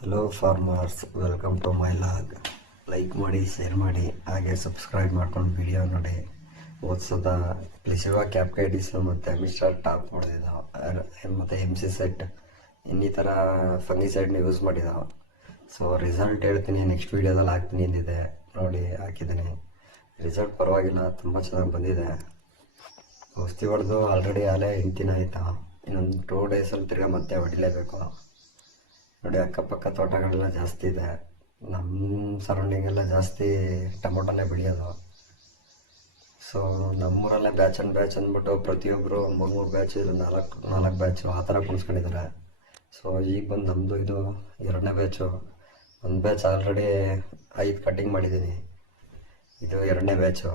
Hello farmers, welcome to my log. Like ಮಾಡಿ, share ಮಾಡಿ, ಹಾಗೆ ಸಬ್ಸ್ಕ್ರೈಬ್ ಮಾಡ್ಕೊಂಡು ವಿಡಿಯೋ ನೋಡಿ. ಓದಿಸೋದ ಪ್ಲಿಸಿವಾ ಕ್ಯಾಪ್ಕೈಟಿಸು ಮತ್ತು ಮಿಸ್ಟರ್ ಟಾಪ್ ಮಾಡಿದ್ದಾವೆ ಮತ್ತು MC ಸೆಟ್ ಇನ್ನಿತರ ಫಂಗಿಸೈಡ್ನ ಯೂಸ್ ಮಾಡಿದ್ದಾವೆ. ಸೊ ರಿಸಲ್ಟ್ ಹೇಳ್ತೀನಿ, ನೆಕ್ಸ್ಟ್ ವೀಡಿಯೋದಲ್ಲಿ ಹಾಕ್ತೀನಿ ಎಂದಿದೆ. ನೋಡಿ, ಹಾಕಿದ್ದೀನಿ. ರಿಸಲ್ಟ್ ಪರವಾಗಿಲ್ಲ, ತುಂಬ ಚೆನ್ನಾಗಿ ಬಂದಿದೆ. ಔಷಧಿ ಹೊಡೆದು ಆಲ್ರೆಡಿ ಆಲೇ 8 ದಿನ ಆಯಿತಾ. ಇನ್ನೊಂದು 2 ಡೇಸಲ್ಲಿ ತಿರ್ಗಾ ಮತ್ತೆ ಹೊಡಿಲೇಬೇಕು. ನೋಡಿ, ಅಕ್ಕಪಕ್ಕ ತೋಟಗಳೆಲ್ಲ ಜಾಸ್ತಿ ಇದೆ. ನಮ್ಮ ಸರೌಂಡಿಂಗೆಲ್ಲ ಜಾಸ್ತಿ ಟೊಮೊಟೊನೇ ಬೆಳೆಯೋದು. ಸೊ ನಮ್ಮೂರಲ್ಲೇ ಬ್ಯಾಚ್ ಅಂದ್ಬಿಟ್ಟು ಪ್ರತಿಯೊಬ್ಬರು 3 ಬ್ಯಾಚ್, ಇಲ್ಲ 4 ಬ್ಯಾಚು ಆ ಥರ ಕುಣಿಸ್ಕೊಂಡಿದ್ದಾರೆ. ಸೊ ಈಗ ಬಂದು ನಮ್ಮದು ಇದು 2ನೇ ಬ್ಯಾಚು. 1 ಬ್ಯಾಚ್ ಆಲ್ರೆಡಿ 5 ಕಟ್ಟಿಂಗ್ ಮಾಡಿದ್ದೀನಿ. ಇದು 2ನೇ ಬ್ಯಾಚು.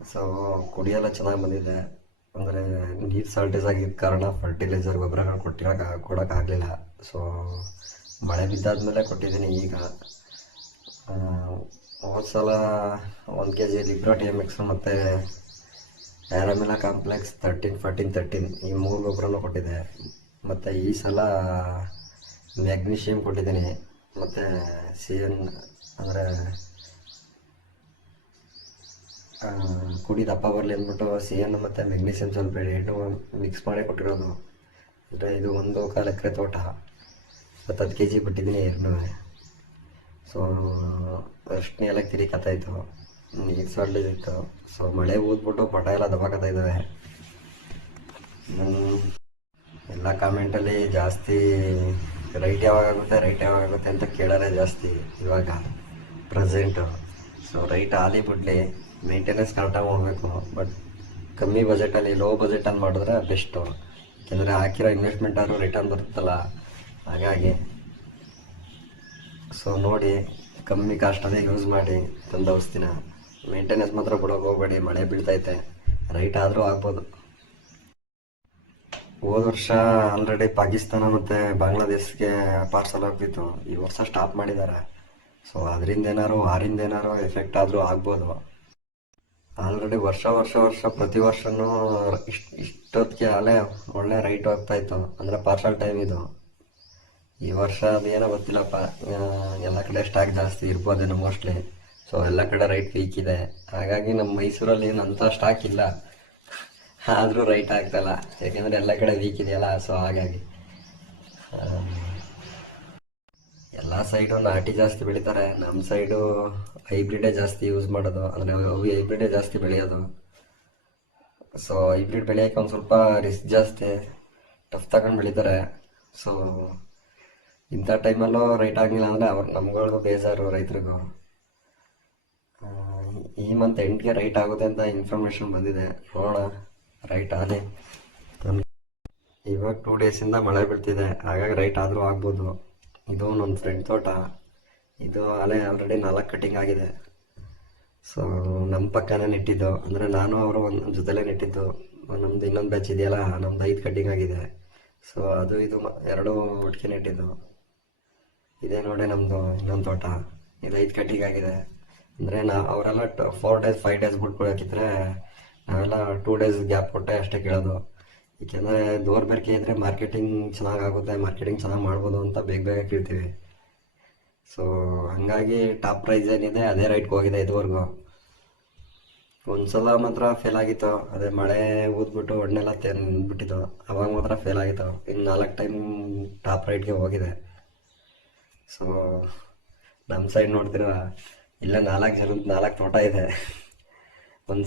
ಸೊ ಕುಡಿಯೆಲ್ಲ ಚೆನ್ನಾಗಿ ಬಂದಿದೆ. ಅಂದರೆ ನೀರು ಶಾರ್ಟೇಜ್ ಆಗಿದ್ದ ಕಾರಣ ಫರ್ಟಿಲೈಸರ್ ಗೊಬ್ಬರಗಳು ಕೊಡೋಕ್ಕಾಗಲಿಲ್ಲ. ಸೊ ಮಳೆ ಬಿದ್ದಾದ್ಮೇಲೆ ಕೊಟ್ಟಿದ್ದೀನಿ. ಈಗ ಹೋದ ಸಲ 1 kg ಲಿಬ್ರಾ ಮಿಕ್ಸ್ ಮತ್ತು ಪ್ಯಾರಾಮಿಲಾ ಕಾಂಪ್ಲೆಕ್ಸ್ 13, 14, 13 ಈ 3 ಗೊಬ್ಬರನೂ ಕೊಟ್ಟಿದ್ದೆ. ಮತ್ತು ಈ ಸಲ ಮ್ಯಾಗ್ನೀಷಿಯಮ್ ಕೊಟ್ಟಿದ್ದೀನಿ. ಮತ್ತು CN ಅಂದರೆ ಕುಡಿ ದಪ್ಪ ಬರಲಿ ಅಂದ್ಬಿಟ್ಟು CN ಮತ್ತು ಮೆಗ್ನೀಷಿಯಮ್ ಸ್ವಲ್ಪ ಮಿಕ್ಸ್ ಮಾಡಿ ಕೊಟ್ಟಿರೋದು. ಅಂದರೆ ಇದು 1.25 ಎಕರೆ ತೋಟ, 10 kg ಬಿಟ್ಟಿದ್ದೀನಿ ಎರಡೂ. ಸೊ ಅಷ್ಟನೇ ಎಲ್ಲ ತಿರಿಕತ್ತಾಯಿತು, ನೀರು ಸೊಳ್ಳಿದಿತ್ತು. ಸೊ ಮಳೆ ಊದ್ಬಿಟ್ಟು ಪಟ ಎಲ್ಲ ದಬಾಕತ್ತಾ ಇದ್ದಾವೆ. ಎಲ್ಲ ಕಾಮೆಂಟಲ್ಲಿ ಜಾಸ್ತಿ ರೈಟ್ ಯಾವಾಗುತ್ತೆ ಅಂತ ಕೇಳೋರೆ ಜಾಸ್ತಿ ಇವಾಗ ಪ್ರೆಸೆಂಟು. ಸೊ ರೈಟ್ ಆಲಿ ಬಿಡಲಿ, ಮೇಂಟೆನೆನ್ಸ್ ಕರೆಕ್ಟಾಗಿ ಮಾಡಬೇಕು. ಬಟ್ ಕಮ್ಮಿ ಬಜೆಟಲ್ಲಿ, ಲೋ ಬಜೆಟಲ್ಲಿ ಮಾಡಿದ್ರೆ ಬೆಸ್ಟು. ಯಾಕೆಂದರೆ ಹಾಕಿರೋ ಇನ್ವೆಸ್ಟ್ಮೆಂಟ್ ಆದರೂ ರಿಟರ್ನ್ ಬರುತ್ತಲ್ಲ, ಹಾಗಾಗಿ. ಸೊ ನೋಡಿ, ಕಮ್ಮಿ ಕಾಸ್ಟಲ್ಲೇ ಯೂಸ್ ಮಾಡಿ ತಂದು ಔಷಧಿನ. ಮೇಂಟೆನೆನ್ಸ್ ಮಾತ್ರ ಬಿಡೋಕೆ ಹೋಗಬೇಡಿ, ಮಳೆ ಬೀಳ್ತೈತೆ. ರೈಟ್ ಆದರೂ ಆಗ್ಬೋದು. ಹೋದ ವರ್ಷ ಆಲ್ರೆಡಿ ಪಾಕಿಸ್ತಾನ ಮತ್ತು ಬಾಂಗ್ಲಾದೇಶಕ್ಕೆ ಪಾರ್ಸಲ್ ಆಗ್ತಿತ್ತು. ಈ ವರ್ಷ ಸ್ಟಾಪ್ ಮಾಡಿದ್ದಾರೆ. ಸೊ ಅದರಿಂದ ಏನಾರು ಎಫೆಕ್ಟ್ ಆದರೂ ಆಗ್ಬೋದು. ಆಲ್ರೆಡಿ ವರ್ಷ ಪ್ರತಿ ವರ್ಷವೂ ಇಷ್ಟೊತ್ತಿಗೆ ಅಲ್ಲೇ ಒಳ್ಳೆ ರೈಟ್ ಹೋಗ್ತಾಯಿತ್ತು. ಅಂದರೆ ಪಾರ್ಸಲ್ ಟೈಮ್ ಇದು. ಈ ವರ್ಷ ಅದೇನೋ ಗೊತ್ತಿಲ್ಲಪ್ಪ, ಎಲ್ಲ ಕಡೆ ಸ್ಟಾಕ್ ಜಾಸ್ತಿ ಇರ್ಬೋದೇನೋ ಮೋಸ್ಟ್ಲಿ. ಸೊ ಎಲ್ಲ ಕಡೆ ರೈಟ್ ವೀಕ್ ಇದೆ. ಹಾಗಾಗಿ ನಮ್ಮ ಮೈಸೂರಲ್ಲಿ ಏನಂತ ಸ್ಟಾಕ್ ಇಲ್ಲ, ಆದರೂ ರೈಟ್ ಆಗ್ತಾಯಿಲ್ಲ. ಯಾಕೆಂದರೆ ಎಲ್ಲ ಕಡೆ ವೀಕ್ ಇದೆಯಲ್ಲ. ಸೊ ಹಾಗಾಗಿ ಎಲ್ಲ ಸೈಡು ನಾಟಿ ಜಾಸ್ತಿ ಬೆಳೀತಾರೆ. ನಮ್ಮ ಸೈಡು ಹೈಬ್ರಿಡೇ ಜಾಸ್ತಿ ಯೂಸ್ ಮಾಡೋದು, ಅಂದರೆ ಅವು ಹೈಬ್ರಿಡೇ ಜಾಸ್ತಿ ಬೆಳೆಯೋದು. ಸೊ ಹೈಬ್ರಿಡ್ ಬೆಳೆಯೋಕೆ ಒಂದು ಸ್ವಲ್ಪ ರಿಸ್ಕ್ ಜಾಸ್ತಿ, ಟಫ್ ತಗೊಂಡು ಬೆಳೀತಾರೆ. ಸೊ ಇಂಥ ಟೈಮಲ್ಲೂ ರೈಟ್ ಆಗಲಿಲ್ಲ ಅಂದರೆ ನಮ್ಗಳಿಗೂ ಬೇಜಾರು, ರೈತರಿಗೂ. ಈ ಮಂತ್ ಎಂಡ್ಗೆ ರೈಟ್ ಆಗುತ್ತೆ ಅಂತ ಇನ್ಫಾರ್ಮೇಷನ್ ಬಂದಿದೆ. ನೋಡೋಣ, ರೈಟ್ ಆದೆ. ಇವಾಗ 2 ಡೇಸಿಂದ ಮಳೆ ಬೀಳ್ತಿದೆ, ಹಾಗಾಗಿ ರೈಟ್ ಆದರೂ ಆಗ್ಬೋದು. ಇದು ನನ್ನ ಫ್ರೆಂಡ್ ತೋಟ. ಇದು ಆಲ್ರೆಡಿ 4 ಕಟ್ಟಿಂಗ್ ಆಗಿದೆ. ಸೊ ನಮ್ಮ ಪಕ್ಕನೇ ನೆಟ್ಟಿದ್ದು, ಅಂದರೆ ನಾನು ಅವರು ಒಂದು ಜೊತೆಲೇ ನೆಟ್ಟಿದ್ದು. ನಮ್ಮದು ಇನ್ನೊಂದು ಬ್ಯಾಚ್ ಇದೆಯಲ್ಲ, ನಮ್ಮದು 5 ಕಟ್ಟಿಂಗ್ ಆಗಿದೆ. ಸೊ ಇದು 2 ಒಟ್ಟಿಗೆ ನೆಟ್ಟಿದ್ದು. ಇದೇ ನೋಡಿ ನಮ್ಮದು ಇನ್ನೊಂದು ತೋಟ. ಇದು 5 ಕಟ್ಟಿಂಗ್ ಆಗಿದೆ. ಅಂದರೆ ಅವರೆಲ್ಲ 4 ಡೇಸ್ 5 ಡೇಸ್ ಬಿಟ್ಟು ಹಾಕಿದ್ರೆ, ನಾವೆಲ್ಲ 2 ಡೇಸ್ ಗ್ಯಾಪ್ ಕೊಟ್ಟೆ ಅಷ್ಟೇ ಕೇಳೋದು. ಏಕೆಂದರೆ ದೋರ್ಬೆರ್ಕೆ ಇದ್ದರೆ ಮಾರ್ಕೆಟಿಂಗ್ ಚೆನ್ನಾಗಿ ಮಾಡ್ಬೋದು ಅಂತ ಬೇಗ ಕೇಳ್ತೀವಿ. ಸೊ ಹಾಗಾಗಿ ಟಾಪ್ ಪ್ರೈಸ್ ಏನಿದೆ ಅದೇ ರೈಟ್ಗೆ ಹೋಗಿದೆ ಇದುವರೆಗೂ. ಒಂದು ಸಲ ಮಾತ್ರ ಫೇಲ್ ಆಗಿತ್ತು, ಅದೇ ಮಳೆ ಊದ್ಬಿಟ್ಟು ಒಣ್ಣೆಲ್ಲ ತೆಂದ್ಬಿಟ್ಟಿತ್ತು. ಅವಾಗ ಮಾತ್ರ ಫೇಲ್ ಆಗಿತ್ತು. ಇನ್ನು 4 ಟೈಮ್ ಟಾಪ್ ರೈಟ್ಗೆ ಹೋಗಿದೆ. ಸೊ ನಮ್ಮ ಸೈಡ್ ನೋಡ್ತೀರ, ಇಲ್ಲ 4 ತೋಟ ಇದೆ. ಒಂದು